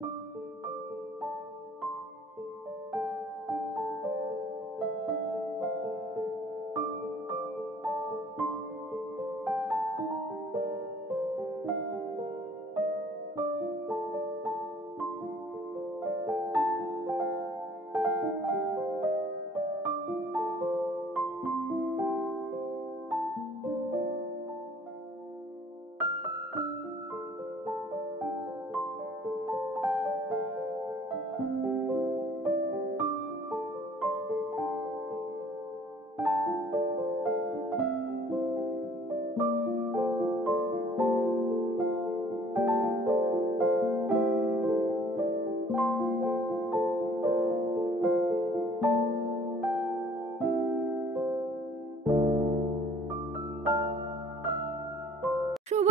you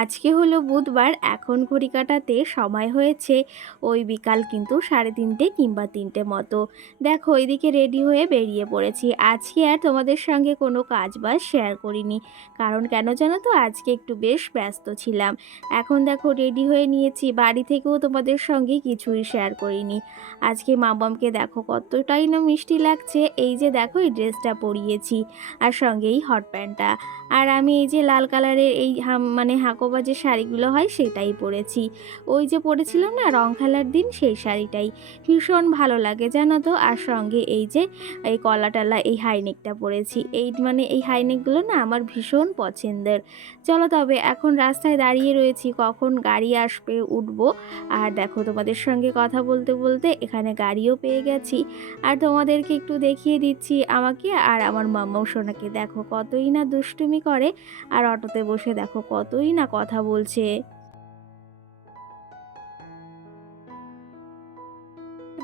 আজকে হলো বুধবার, এখন ঘড়ি কাটাতে সময় হয়েছে ওই বিকাল কিন্তু সাড়ে তিনটে কিংবা তিনটে মতো। দেখো, ওইদিকে রেডি হয়ে বেরিয়ে পড়েছি। আজকে আর তোমাদের সঙ্গে কোনো কাজ বাজ শেয়ার করিনি। কারণ কেন জানো তো, আজকে একটু বেশ ব্যস্ত ছিলাম। এখন দেখো, রেডি হয়ে নিয়েছি। বাড়ি থেকেও তোমাদের সঙ্গে কিছুই শেয়ার করিনি। আজকে মামামকে দেখো, কতটাই না মিষ্টি লাগছে। এই যে দেখো, এই ড্রেসটা পরিয়েছি। আর সঙ্গে এই হট প্যান্টটা আর আমি এই যে লাল কালারের এই মানে হাঁকোবা যে শাড়িগুলো হয় সেটাই পরেছি। ওই যে পরেছিলাম না রং খেলার দিন সেই শাড়িটাই। ভীষণ ভালো লাগে জানো তো? আর সঙ্গে এই যে, এই কলা টালা, এই হাইনেকটা পরেছি। এই মানে এই হাইনেকগুলো না আমার ভীষণ পছন্দের। চলো তবে এখন রাস্তায় দাঁড়িয়ে রয়েছি, কখন গাড়ি আসবে, উঠব। আর দেখো তোমাদের সঙ্গে কথা বলতে বলতে এখানে গাড়িও পেয়ে গেছি। আর তোমাদেরকে একটু দেখিয়ে দিচ্ছি আমাকে আর আমার মাম্মাও সোনাকে। দেখো কতই না দুষ্টুমি করে। আর অটোতে বসে দেখো কতই না কথা বলছে।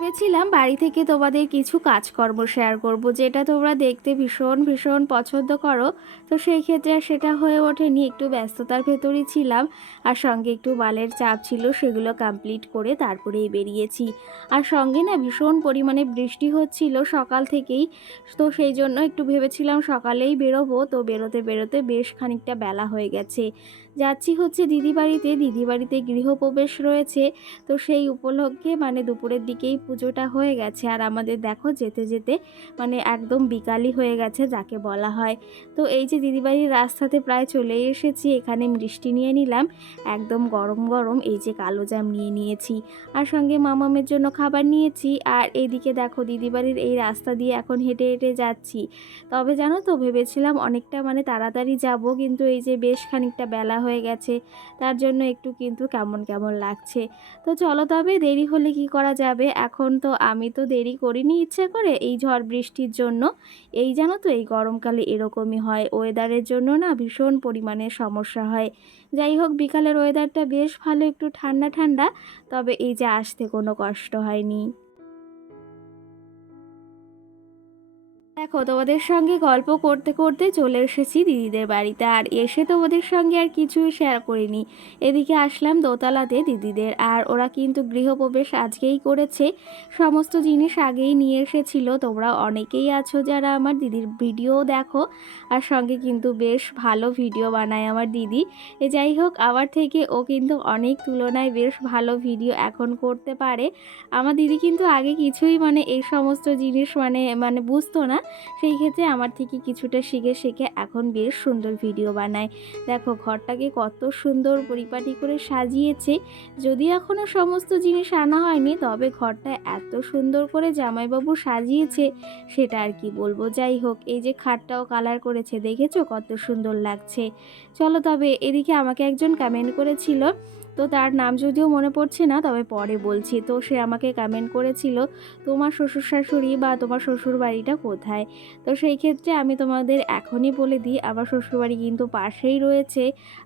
ভেবেছিলাম বাড়ি থেকে তোমাদের কিছু কাজকর্ম শেয়ার করব, যেটা তোমরা দেখতে ভীষণ ভীষণ পছন্দ করো। তো সেই ক্ষেত্রে সেটা হয়ে ওঠেনি, একটু ব্যস্ততার ভেতরই ছিলাম আর সঙ্গে একটু বালের চাপ ছিল, সেগুলো কমপ্লিট করে তারপরেই বেরিয়েছি। আর সঙ্গে না ভীষণ পরিমাণে বৃষ্টি হচ্ছিল সকাল থেকেই, তো সেই জন্য একটু ভেবেছিলাম সকালেই বেরোবো, তো বেরোতে বেরোতে বেশ খানিকটা বেলা হয়ে গেছে। যাচ্ছি হচ্ছে দিদি বাড়িতে দিদি বাড়িতে গৃহপ্রবেশ রয়েছে। তো সেই উপলক্ষে মানে দুপুরের দিকেই পুজোটা হয়ে গেছে। আর আমাদের দেখো যেতে যেতে মানে একদম বিকালই হয়ে গেছে যাকে বলা হয়। তো এই যে দিদিবাড়ির রাস্তাতে প্রায় চলে এসেছি, এখানে মিষ্টি নিয়ে নিলাম। একদম গরম গরম এই যে কালো জাম নিয়ে নিয়েছি। আর সঙ্গে মামামের জন্য খাবার নিয়েছি। আর এইদিকে দেখো দিদিবাড়ির এই রাস্তা দিয়ে এখন হেঁটে হেঁটে যাচ্ছি। তবে জানো তো, ভেবেছিলাম অনেকটা মানে তাড়াতাড়ি যাব, কিন্তু এই যে বেশ খানিকটা বেলা হয়ে গেছে। তার জন্য একটু কিন্তু কেমন কেমন লাগছে। তো চলো তবে দেরি হলে কি করা যাবে? এখন তো আমি তো দেরি করিনি ইচ্ছে করে এই ঝড় বৃষ্টির জন্য। এই জানো তো এই গরমকালে এরকমই হয়। ওয়েদারের জন্য না ভীষণ পরিমাণে সমস্যা হয়। যাই হোক, বিকালের ওয়েদারটা বেশ ভালো, একটু ঠান্ডা ঠান্ডা। তবে এই যে আসতে কোনো কষ্ট হয়নি। দেখো, তোমাদের সঙ্গে গল্প করতে করতে চলে এসেছি দিদিদের বাড়িতে। আর এসে তোমাদের সঙ্গে আর কিছুই শেয়ার করিনি। এদিকে আসলাম দোতলাতে দিদিদের। আর ওরা কিন্তু গৃহপ্রবেশ আজকেই করেছে। সমস্ত জিনিস আগেই নিয়ে এসেছিল। তোমরা অনেকেই আছো যারা আমার দিদির ভিডিও দেখো। আর সঙ্গে কিন্তু বেশ ভালো ভিডিও বানায় আমার দিদি। এ যাই হোক, আমার থেকে ও কিন্তু অনেক তুলনায় বেশ ভালো ভিডিও এখন করতে পারে। আমার দিদি কিন্তু আগে কিছুই মানে এই সমস্ত জিনিস মানে মানে বুঝতো না। সেই ক্ষেত্রে আমার থেকে কিছুটা শিখে শিখে এখন বেশ সুন্দর ভিডিও বানায়। দেখো, ঘরটাকে কত সুন্দর পরিপাটি করে সাজিয়েছে। যদি এখনও সমস্ত জিনিস আনা হয়নি, তবে ঘরটা এত সুন্দর করে জামাইবাবু সাজিয়েছে, সেটা আর কি বলব। যাই হোক, এই যে খাটটাও কালার করেছে, দেখেছ কত সুন্দর লাগছে। চলো তবে এদিকে আমাকে একজন কমেন্ট করেছিল তো তার নাম যদিও মনে পড়ছে না, তবে পরে বলছি। তো সে আমাকে কমেন্ট করেছিল, তোমার শ্বশুর শাশুড়ি বা তোমার শ্বশুর বাড়িটা কোথায়? তো সেই ক্ষেত্রে আমি তোমাদের এখনই বলে দিই, আমার শ্বশুরবাড়ি কিন্তু পাশেই রয়েছে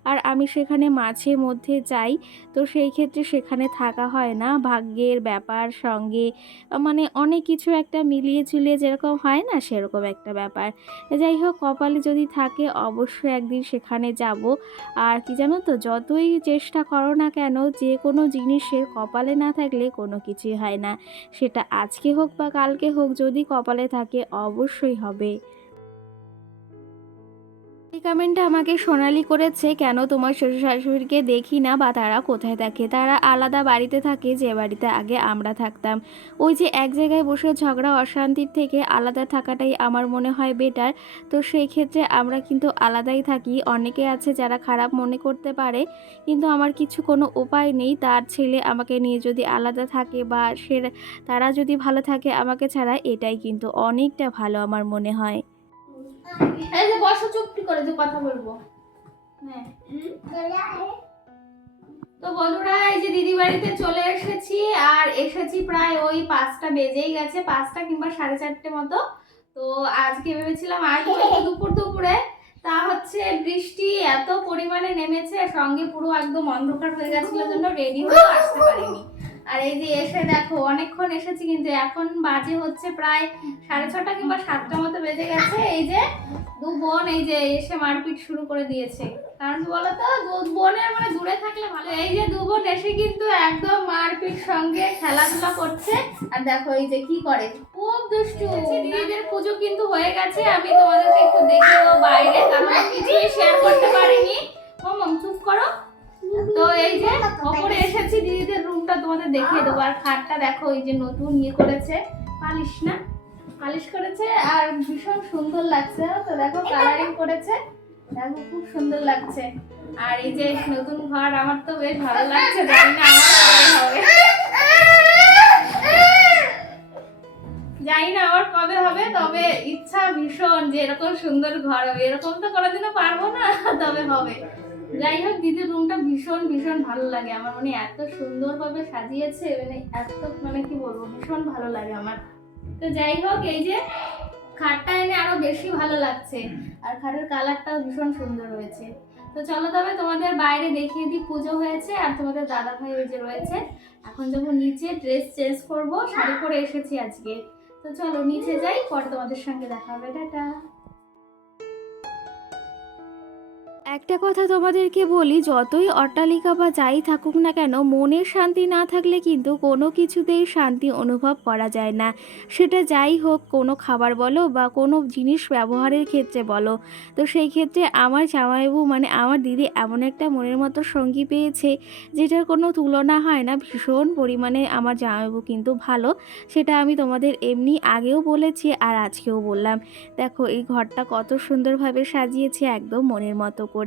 আর আমি সেখানে মাঝে মধ্যে যাই। তো সেই ক্ষেত্রে সেখানে থাকা হয় না, ভাগ্যের ব্যাপার সঙ্গে মানে অনেক কিছু একটা মিলিয়ে ঝুলিয়ে যেরকম হয় না, সেরকম একটা ব্যাপার। যাই হোক, কপালে যদি থাকে অবশ্যই একদিন সেখানে যাব। আর কি জানো তো, যতই চেষ্টা করো না না কেন, যে কোনো জিনিসের কপালে না থাকলে কোনো কিছুই হয় না। সেটা আজকে হোক বা কালকে হোক, যদি কপালে থাকে, অবশ্যই হবে। এই কমেন্টটা আমাকে সোনালি করেছে, কেন তোমার শ্বশুর শাশুড়িকে দেখি না বা তারা কোথায় থাকে? তারা আলাদা বাড়িতে থাকে, যে বাড়িতে আগে আমরা থাকতাম। ওই যে এক জায়গায় বসে ঝগড়া, অশান্তির থেকে আলাদা থাকাটাই আমার মনে হয় বেটার তো সেই ক্ষেত্রে আমরা কিন্তু আলাদাই থাকি। অনেকে আছে যারা খারাপ মনে করতে পারে, কিন্তু আমার কিছু কোনো উপায় নেই। তার ছেলে আমাকে নিয়ে যদি আলাদা থাকে বা সে, তারা যদি ভালো থাকে আমাকে ছাড়া এটাই কিন্তু অনেকটা ভালো আমার মনে হয়। এই যে বসো চুপটি করে যে কথা বলব। হ্যাঁ। তো বন্ধুরা এই যে দিদি বাড়িতে চলে এসেছি আর এসেছি প্রায় ওই পাঁচটা বেজেই গেছে পাঁচটা কিংবা সাড়ে চারটে মতো। তো আজকে ভেবেছিলাম আসব দুপুর দুপুরে। তা হচ্ছে বৃষ্টি এত পরিমাণে নেমেছে সঙ্গে পুরো একদম অন্ধকার হয়ে গেছিল জন্য রেডি হয়ে আসতে পারিনি। আর এই যে এসে দেখো, অনেকক্ষণ এসেছি কিন্তু এখন বাজে হচ্ছে প্রায় সাড়ে ছটা কিংবা সাতটা মতো বেজে গেছে। এই যে দু বোন এই যে এসে মারপিট শুরু করে দিয়েছে। কারণ কি বলতো, দু বোনের মানে দূরে থাকলে ভালো। এই যে দু বোন এসে কিন্তু একদম মারপিট সঙ্গে খেলাধুলা করছে। আর দেখো এই যে কি করে? খুব দুষ্টু। দিদিদের পুজো কিন্তু হয়ে গেছে। আমি তোমাদেরকে একটু দেখে বাইরে। কারণ কিছুই শেয়ার করতে পারিনি। মম, চুপ করো। তো এই যে ওপরে এসেছি, দিদিদের রুমটা তোমাদের দেখিয়ে দেবো। আর খাটটা দেখো, এই যে নতুন ইয়ে করেছে, পালিশ না? পালিশ করেছে, আর ভীষণ সুন্দর লাগছে তো? দেখো কালারিং করেছে। দেখো, খুব সুন্দর লাগছে। আর এই যে নতুন ঘর, আমার তো বেশ ভালো লাগছে, জানি না আমার হবে। জানি না আমার কবে হবে, তবে ইচ্ছা ভীষণ যে এরকম সুন্দর ঘর হবে। এরকম তো কোনোদিনও পারব না, তবে হবে। যাই হোক, দিদির রুমটা ভীষণ ভীষণ ভালো লাগে আমার। মানে এত সুন্দরভাবে সাজিয়েছে মানে এত মানে কি বলব, ভীষণ ভালো লাগে আমার। তো যাই হোক, এই যে খাটটা এনে আরও বেশি ভালো লাগছে। আর খাটের কালারটাও ভীষণ সুন্দর হয়েছে। তো চলো তবে তোমাদের বাইরে দেখিয়ে দিই, পুজো হয়েছে আর তোমাদের দাদা ভাই ওই যে রয়েছে। এখন যখন নিচে ড্রেস চেঞ্জ করব, শাড়ি পরে এসেছি আজকে। তো চলো, নিচে যাই, পরে তোমাদের সঙ্গে দেখা হবে। টাটা। একটা কথা তোমাদেরকে বলি, যতই অট্টালিকা বা যাই থাকুক না কেন, মনের শান্তি না থাকলে কিন্তু কোনো কিছুতেই শান্তি অনুভব করা যায় না। সেটা যাই হোক, কোনো খাবার বলো বা কোনো জিনিস ব্যবহারের ক্ষেত্রে বলো। তো সেই ক্ষেত্রে আমার জামাইবু মানে আমার দিদি এমন একটা মনের মতো সঙ্গী পেয়েছে, যেটার কোনো তুলনা হয় না। ভীষণ পরিমাণে আমার জামাইবু কিন্তু ভালো, সেটা আমি তোমাদের এমনি আগেও বলেছি আর আজকেও বললাম। দেখো, এই ঘরটা কত সুন্দরভাবে সাজিয়েছে, একদম মনের মতো করে।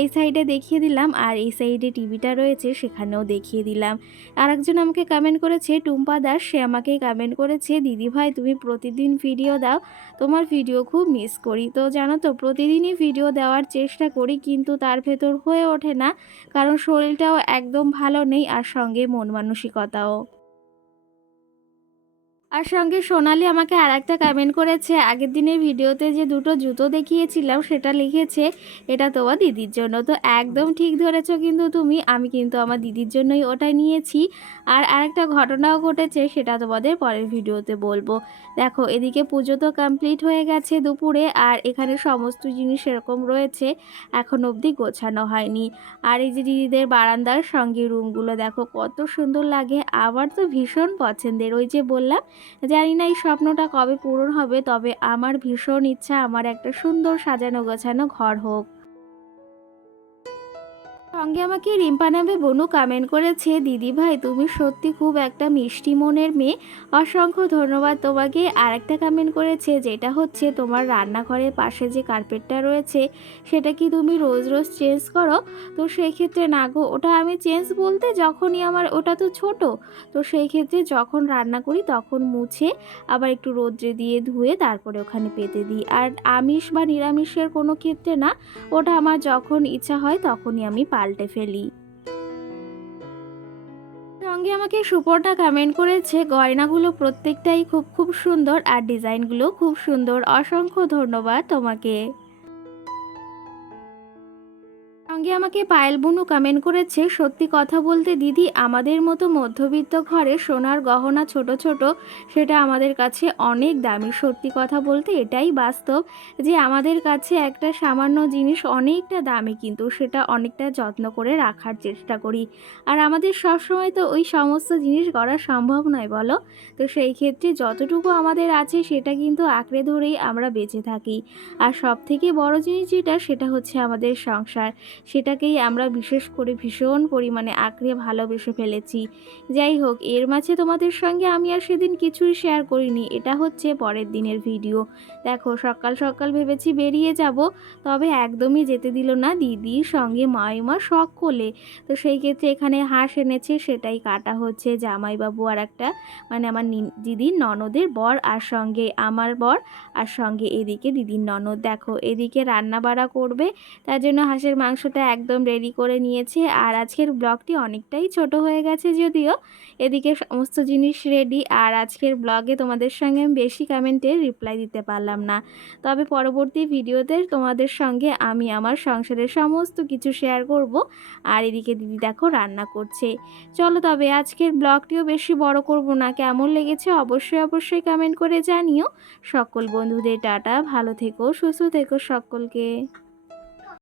এই সাইডে দেখিয়ে দিলাম আর এই সাইডে টিভিটা রয়েছে সেখানেও দেখিয়ে দিলাম। আরেকজন আমাকে কমেন্ট করেছে, টুম্পা দাস, সে আমাকে কমেন্ট করেছে, দিদি ভাই, তুমি প্রতিদিন ভিডিও দাও, তোমার ভিডিও খুব মিস করি। তো জানো তো, প্রতিদিনই ভিডিও দেওয়ার চেষ্টা করি, কিন্তু তার ভেতর হয়ে ওঠে না, কারণ শরীরটাও একদম ভালো নেই আর সঙ্গে মন মানসিকতাও। আর সঙ্গে সোনালি আমাকে আর একটা কমেন্ট করেছে। আগের দিনের ভিডিওতে যে দুটো জুতো দেখিয়েছিলাম, সেটা লিখেছে, এটা তোমার দিদির জন্য। তো একদম ঠিক ধরেছো কিন্তু তুমি, আমি কিন্তু আমার দিদির জন্যই ওটা নিয়েছি। আর আরেকটা ঘটনাও ঘটেছে, সেটা তোমাদের পরের ভিডিওতে বলব। দেখো, এদিকে পুজো তো কমপ্লিট হয়ে গেছে দুপুরে, আর এখানে সমস্ত জিনিস এরকম রয়েছে, এখন অবধি গোছানো হয়নি। আর এই যে দিদিদের বারান্দার সঙ্গে রুমগুলো দেখো কত সুন্দর লাগে। আমার তো ভীষণ পছন্দের, ওই যে বললাম জানি না এই স্বপ্নটা কবে পূরণ হবে, তবে আমার ভীষণ ইচ্ছা আমার একটা সুন্দর সাজানো গোছানো ঘর হোক। সঙ্গে আমাকে রিম্পা নামে বনু কমেন্ট করেছে, দিদি ভাই, তুমি সত্যি খুব একটা মিষ্টি মনের মেয়ে। অসংখ্য ধন্যবাদ তোমাকে। আর একটা কমেন্ট করেছে, যেটা হচ্ছে তোমার রান্নাঘরের পাশে যে কার্পেটটা রয়েছে, সেটা কি তুমি রোজ রোজ চেঞ্জ করো? তো সেই ক্ষেত্রে না গো, ওটা আমি চেঞ্জ বলতে যখনই আমার, ওটা তো ছোট। তো সেই ক্ষেত্রে যখন রান্না করি, তখন মুছে, আবার একটু রোদ্রে দিয়ে ধুয়ে তারপরে ওখানে পেতে দিই। আর আমিষ বা নিরামিষের কোনো ক্ষেত্রে না, ওটা আমার যখন ইচ্ছা হয়, তখনই আমি পাল্টে ফেলি। সঙ্গে আমাকে সুপর্ণা কমেন্ট করেছে, গয়নাগুলো প্রত্যেকটাই খুব খুব সুন্দর আর ডিজাইনগুলো খুব সুন্দর। অসংখ্য ধন্যবাদ তোমাকে। সঙ্গে আমাকে পায়েল বুনু কমেন্ট করেছে, সত্যি কথা বলতে দিদি, আমাদের মতো মধ্যবিত্ত ঘরে সোনার গহনা ছোট ছোট, সেটা আমাদের কাছে অনেক দামি। সত্যি কথা বলতে এটাই বাস্তব যে আমাদের কাছে একটা সামান্য জিনিস অনেকটা দামি, কিন্তু সেটা অনেকটা যত্ন করে রাখার চেষ্টা করি। আর আমাদের সবসময় তো ওই সমস্ত জিনিস করা সম্ভব নয়, বলো? তো সেই ক্ষেত্রে যতটুকু আমাদের আছে, সেটা কিন্তু আঁকড়ে ধরেই আমরা বেঁচে থাকি। আর সব থেকে বড় জিনিস যেটা, সেটা হচ্ছে আমাদের সংসার। সেটাকেই আমরা বিশেষ করে ভীষণ পরিমাণে আঁকড়ে ভালোবেসে ফেলেছি। যাই হোক, এর মাঝে তোমাদের সঙ্গে আমি আর সেদিন কিছুই শেয়ার করিনি, এটা হচ্ছে পরের দিনের ভিডিও দেখো, সকাল সকাল ভেবেছি বেরিয়ে যাব, তবে একদমই যেতে দিল না দিদির সঙ্গে মাইমা কোলে। তো সেই ক্ষেত্রে এখানে হাঁস এনেছে, সেটাই কাটা হচ্ছে জামাইবাবু আর একটা মানে আমার দিদির ননদের বর আর সঙ্গে আমার বর আর সঙ্গে এদিকে দিদির ননদ। দেখো, এদিকে রান্না বাড়া করবে, তার জন্য হাঁসের মাংসটা একদম রেডি করে নিয়েছে। আর আজকের ব্লগটি অনেকটাই ছোট হয়ে গেছে যদিও। এদিকে সমস্ত জিনিস রেডি আর আজকের ব্লগে তোমাদের সঙ্গে আমি বেশি কমেন্টে রিপ্লাই দিতে পারলাম না। তবে পরবর্তী ভিডিওতে তোমাদের সঙ্গে আমি আমার সংসারের সমস্ত কিছু শেয়ার করব। আর এদিকে দিদি দেখো রান্না করছে। চলো তবে আজকের ব্লগটিও বেশি বড় করব না। কেমন লেগেছে অবশ্যই অবশ্যই কমেন্ট করে জানিও। সকল বন্ধুদের টাটা। ভালো থেকো, সুস্থ থেকো সকলকে।